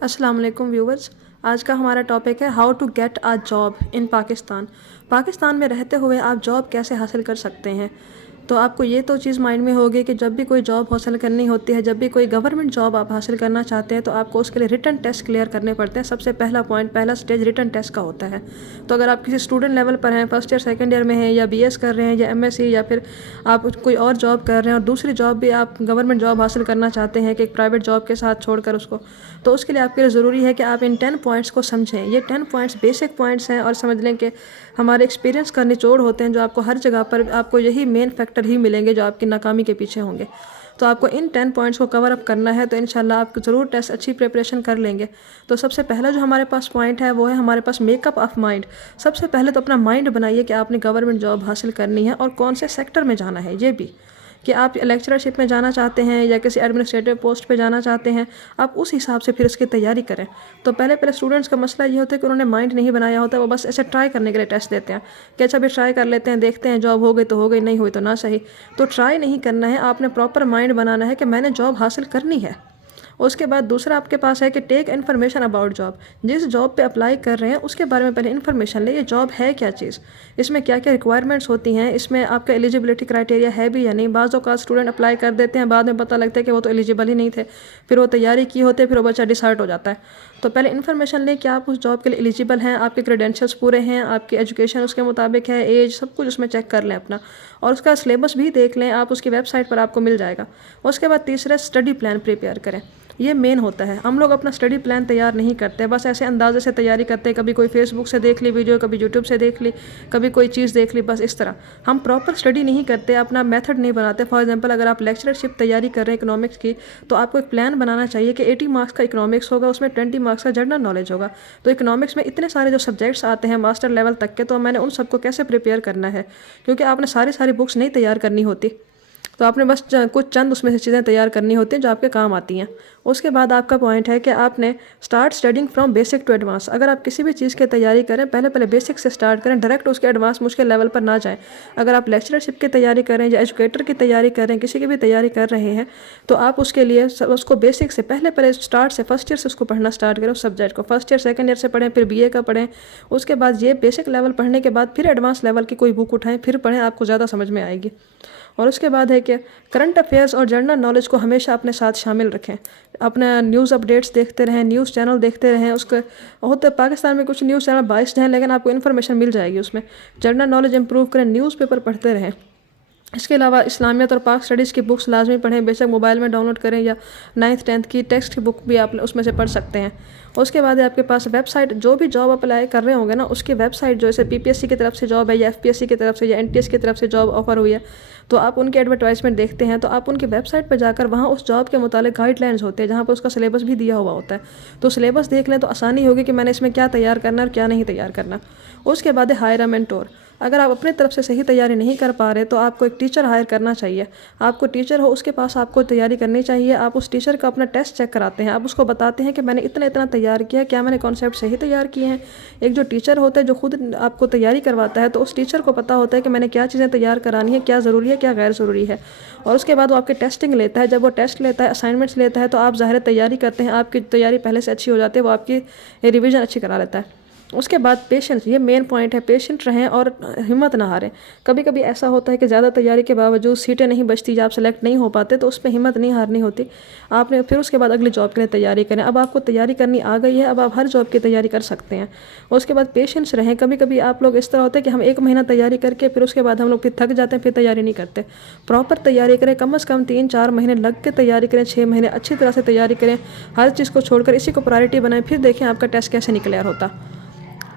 السلام علیکم ویورز. آج کا ہمارا ٹاپک ہے how to get a job in Pakistan. Pakistan میں رہتے ہوئے آپ جاب کیسے حاصل کر سکتے ہیں. تو آپ کو یہ تو چیز مائنڈ میں ہوگی کہ جب بھی کوئی جاب حاصل کرنی ہوتی ہے، جب بھی کوئی گورنمنٹ جاب آپ حاصل کرنا چاہتے ہیں تو آپ کو اس کے لیے ریٹن ٹیسٹ کلیئر کرنے پڑتے ہیں. سب سے پہلا سٹیج ریٹن ٹیسٹ کا ہوتا ہے. تو اگر آپ کسی اسٹوڈنٹ لیول پر ہیں، فرسٹ ایئر سیکنڈ ایئر میں ہیں، یا بی ایس کر رہے ہیں، یا ایم ایس سی، یا پھر آپ کوئی اور جاب کر رہے ہیں اور دوسری جاب بھی آپ گورنمنٹ جاب حاصل کرنا چاہتے ہیں کہ ایک پرائیویٹ جاب کے ساتھ چھوڑ کر اس کو، تو اس کے لیے آپ کے لیے ضروری ہے کہ آپ ان 10 پوائنٹس کو سمجھیں. یہ 10 پوائنٹس بیسک پوائنٹس ہیں اور سمجھ لیں کہ ہمارے ایکسپیرینس کا نچوڑ ہوتے ہیں، جو آپ کو ہر جگہ پر آپ کو یہی مین فیکٹر ہی ملیں گے جو آپ کی ناکامی کے پیچھے ہوں گے. تو آپ کو ان 10 پوائنٹس کو کور اپ کرنا ہے، تو انشاءاللہ آپ ضرور ٹیسٹ اچھی پریپریشن کر لیں گے. تو سب سے پہلا جو ہمارے پاس پوائنٹ ہے وہ ہے ہمارے پاس میک اپ آف مائنڈ. سب سے پہلے تو اپنا مائنڈ بنائیے کہ آپ نے گورنمنٹ جاب حاصل کرنی ہے اور کون سے سیکٹر میں جانا ہے. یہ بھی کہ آپ لیکچررشپ میں جانا چاہتے ہیں یا کسی ایڈمنسٹریٹو پوسٹ پہ جانا چاہتے ہیں، آپ اس حساب سے پھر اس کی تیاری کریں. تو پہلے اسٹوڈنٹس کا مسئلہ یہ ہوتا ہے کہ انہوں نے مائنڈ نہیں بنایا ہوتا، وہ بس ایسے ٹرائی کرنے کے لیے ٹیسٹ دیتے ہیں کہ اچھا بھی ٹرائی کر لیتے ہیں، دیکھتے ہیں جاب ہو گئی تو ہو گئی، نہیں ہوئی تو نہ صحیح. تو ٹرائی نہیں کرنا ہے، آپ نے پراپر مائنڈ بنانا ہے کہ میں نے جاب حاصل کرنی ہے. اس کے بعد دوسرا آپ کے پاس ہے کہ ٹیک انفارمیشن اباؤٹ جاب. جس جاب پہ اپلائی کر رہے ہیں اس کے بارے میں پہلے انفارمیشن لیں. یہ جاب ہے کیا چیز، اس میں کیا کیا ریکوائرمنٹس ہوتی ہیں، اس میں آپ کا ایلیجیبلٹی کرائٹیریا ہے بھی یا نہیں. بعض اوقات اسٹوڈنٹ اپلائی کر دیتے ہیں، بعد میں پتہ لگتا ہے کہ وہ تو ایلیجیبل ہی نہیں تھے، پھر وہ تیاری کی ہوتے، پھر وہ بچہ ڈسہارٹ ہو جاتا ہے. تو پہلے انفارمیشن لیں کہ آپ اس جاب کے لیے ایلیجیبل ہیں، آپ کے کریڈینشلز پورے ہیں، آپ کی ایجوکیشن اس کے مطابق ہے، ایج سب کچھ اس میں چیک کر لیں اپنا، اور اس کا سلیبس بھی دیکھ لیں. آپ اس کی ویب سائٹ پر آپ کو مل جائے گا. اس کے بعد تیسرا اسٹڈی پلان پریپیئر کریں. یہ مین ہوتا ہے. ہم لوگ اپنا اسٹڈی پلان تیار نہیں کرتے، بس ایسے اندازے سے تیاری کرتے ہیں. کبھی کوئی فیس بک سے دیکھ لی ویڈیو، کبھی یوٹیوب سے دیکھ لی، کبھی کوئی چیز دیکھ لی، بس اس طرح ہم پراپر اسٹڈی نہیں کرتے، اپنا میتھڈ نہیں بناتے. فار ایگزامپل اگر آپ لیکچررشپ تیاری کر رہے ہیں اکنامکس کی، تو آپ کو ایک پلان بنانا چاہیے کہ 80 مارکس کا اکنامکس ہوگا، اس میں 20 مارکس کا جنرل نالج ہوگا. تو اکنامکس میں اتنے سارے جو سبجیکٹس آتے ہیں ماسٹر لیول تک کے، تو میں نے ان سب کو کیسے پریپیئر کرنا ہے، کیونکہ آپ نے ساری بکس نہیں تیار کرنی ہوتی. تو آپ نے بس کچھ چند اس میں سے چیزیں تیار کرنی ہوتی ہیں جو آپ کے کام آتی ہیں. اس کے بعد آپ کا پوائنٹ ہے کہ آپ نے start studying from basic to advance. اگر آپ کسی بھی چیز کی تیاری کریں، پہلے بیسک سے اسٹارٹ کریں، ڈائریکٹ اس کے ایڈوانس مشکل لیول پر نہ جائیں. اگر آپ لیکچررشپ کی تیاری کریں یا ایجوکیٹر کی تیاری کریں، کسی کی بھی تیاری کر رہے ہیں، تو آپ اس کے لیے اس کو بیسک سے پہلے اسٹارٹ سے فرسٹ ایئر سے اس کو پڑھنا اسٹارٹ کریں. اس سبجیکٹ کو فرسٹ ایئر سیکنڈ ایئر سے پڑھیں، پھر بی اے کا پڑھیں. اس کے بعد یہ بیسک لیول پڑھنے کے بعد پھر ایڈوانس لیول کی کوئی بک اٹھائیں، پھر پڑھیں، آپ کو زیادہ سمجھ میں آئے گی. اور اس کے بعد ہے کہ کرنٹ افیئرس اور جنرل نالج کو ہمیشہ اپنے ساتھ شامل رکھیں. اپنا نیوز اپڈیٹس دیکھتے رہیں، نیوز چینل دیکھتے رہیں. اس کے ہوتے پاکستان میں کچھ نیوز چینل بائسڈ ہیں، لیکن آپ کو انفارمیشن مل جائے گی اس میں. جنرل نالج امپروو کریں، نیوز پیپر پڑھتے رہیں. اس کے علاوہ اسلامیت اور پاک اسٹڈیز کی بکس لازمی پڑھیں، بے شک موبائل میں ڈاؤن لوڈ کریں یا 9th 10th کی ٹیکسٹ کی بک بھی آپ اس میں سے پڑھ سکتے ہیں. اس کے بعد آپ کے پاس ویب سائٹ، جو بھی جاب اپلائی کر رہے ہوں گے نا، اس کی ویب سائٹ جو ایسے پی پی ایس سی کی طرف سے جاب ہے یا ایف پی ایس سی کی طرف سے یا این ٹی ایس کی طرف سے جاب آفر ہوئی ہے، تو آپ ان کے ایڈورٹائزمنٹ دیکھتے ہیں. تو آپ ان کی ویب سائٹ پہ جا کر وہاں اس جاب کے متعلق گائیڈ لائنز ہوتے ہیں جہاں پہ اس کا سلیبس بھی دیا ہوا ہوتا ہے. تو سلیبس دیکھ لیں تو آسانی ہوگی کہ میں نے اس میں کیا تیار کرنا اور کیا نہیں تیار کرنا. اس کے بعد ہائر اے مینٹور. اگر آپ اپنی طرف سے صحیح تیاری نہیں کر پا رہے تو آپ کو ایک ٹیچر ہائر کرنا چاہیے. آپ کو ٹیچر ہو، اس کے پاس آپ کو تیاری کرنی چاہیے. آپ اس ٹیچر کا اپنا ٹیسٹ چیک کراتے ہیں، آپ اس کو بتاتے ہیں کہ میں نے اتنا تیار کیا، کیا میں نے کانسیپٹ صحیح تیار کیے ہیں. ایک جو ٹیچر ہوتا ہے جو خود آپ کو تیاری کرواتا ہے، تو اس ٹیچر کو پتہ ہوتا ہے کہ میں نے کیا چیزیں تیار کرانی ہے، کیا ضروری ہے، کیا غیر ضروری ہے. اور اس کے بعد وہ آپ کے ٹیسٹنگ لیتا ہے. جب وہ ٹیسٹ لیتا ہے، اسائنمنٹس لیتا ہے، تو آپ ظاہر تیاری کرتے ہیں، آپ کی تیاری پہلے سے اچھی ہو جاتی ہے، وہ آپ کی ریویژن اچھی کرا لیتا ہے. اس کے بعد پیشنس، یہ مین پوائنٹ ہے. پیشنٹ رہیں اور ہمت نہ ہاریں. کبھی کبھی ایسا ہوتا ہے کہ زیادہ تیاری کے باوجود سیٹیں نہیں بچتی یا آپ سلیکٹ نہیں ہو پاتے، تو اس پہ ہمت نہیں ہارنی ہوتی. آپ نے پھر اس کے بعد اگلی جاب کے لیے تیاری کریں. اب آپ کو تیاری کرنی آ گئی ہے، اب آپ ہر جاب کی تیاری کر سکتے ہیں. اس کے بعد پیشنس رہیں. کبھی کبھی آپ لوگ اس طرح ہوتے ہیں کہ ہم 1 مہینہ تیاری کر کے پھر اس کے بعد ہم لوگ پھر تھک جاتے ہیں، پھر تیاری نہیں کرتے. پراپر تیاری کریں، کم از کم 3-4 مہینے لگ کے تیاری کریں، 6 مہینے اچھی طرح سے تیاری کریں. ہر چیز کو چھوڑ کر اسی کو پرائرٹی بنائیں، پھر دیکھیں آپ کا ٹیسٹ کیسے نہیں کلیئر ہوتا.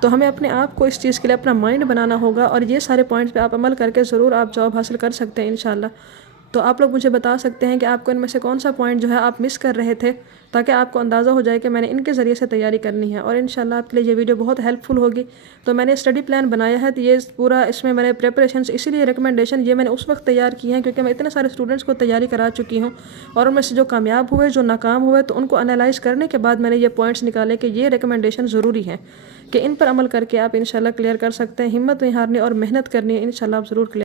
تو ہمیں اپنے آپ کو اس چیز کے لیے اپنا مائنڈ بنانا ہوگا، اور یہ سارے پوائنٹس پہ آپ عمل کر کے ضرور آپ جاب حاصل کر سکتے ہیں انشاءاللہ. تو آپ لوگ مجھے بتا سکتے ہیں کہ آپ کو ان میں سے کون سا پوائنٹ جو ہے آپ مس کر رہے تھے، تاکہ آپ کو اندازہ ہو جائے کہ میں نے ان کے ذریعے سے تیاری کرنی ہے. اور انشاءاللہ آپ کے لیے یہ ویڈیو بہت ہیلپ فل ہوگی. تو میں نے اسٹڈی پلان بنایا ہے، تو یہ پورا اس میں نے پریپریشنس اسی لیے ریکمنڈیشن یہ میں نے اس وقت تیار کی ہیں کیونکہ میں اتنے سارے اسٹوڈنٹس کو تیاری کرا چکی ہوں، اور ان میں سے جو کامیاب ہوئے، جو ناکام ہوئے، تو ان کو انالائز کرنے کے بعد میں نے یہ پوائنٹس نکالے کہ یہ ریکمنڈیشن ضروری ہیں کہ ان پر عمل کر کے آپ انشاءاللہ کلیئر کر سکتے ہیں. ہمت نہیں ہارنی اور محنت کرنی ہے، انشاءاللہ آپ ضرور کلیئر